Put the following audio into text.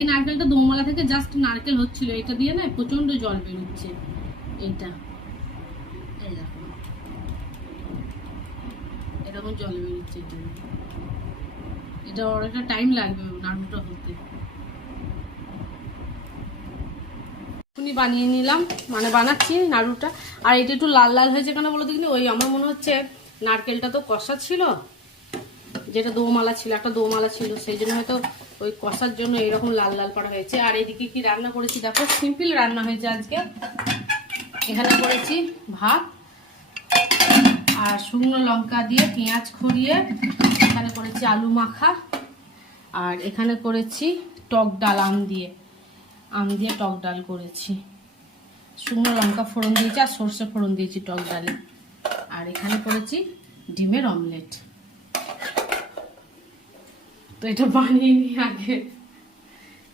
এই নারকেলটা দোমালা থেকে জাস্ট নারকেল হচ্ছিল, এটা দিয়ে না প্রচন্ড জল বেরোচ্ছে। এইটা এই দেখো এরকম জল বেরোচ্ছে। এটা অনেকটা টাইম লাগবে নাড়ুটা হতে। বানিয়ে নিলাম, মানে বানাচ্ছি নাড়ুটা। আর এটা একটু লাল লাল হয়েছে কেন বলো দেখিনি? ওই আমার মনে হচ্ছে নারকেলটা তো কষা ছিল, যেটা দোমালা ছিল, একটা দোমালা ছিল, সেই জন্য হয়তো ওই কষার জন্য এরকম লাল লাল পাড়া হয়েছে। আর এদিকে কি রান্না করেছি দেখো, সিম্পল রান্না হয়েছে আজকে। এখানে করেছি ভাত আর শুকনো লঙ্কা দিয়ে পেঁয়াজ খড়িয়ে, এখানে করেছি আলু মাখা, আর এখানে করেছি টক ডাল আম দিয়ে টক ডাল করেছি। শুকনো লঙ্কা ফোড়ন দিয়েছি আর সর্ষে ফোড়ন দিয়েছি টক ডালে। আর এখানে করেছি ডিমের অমলেট। তো এটা বানিয়ে নিই আগে।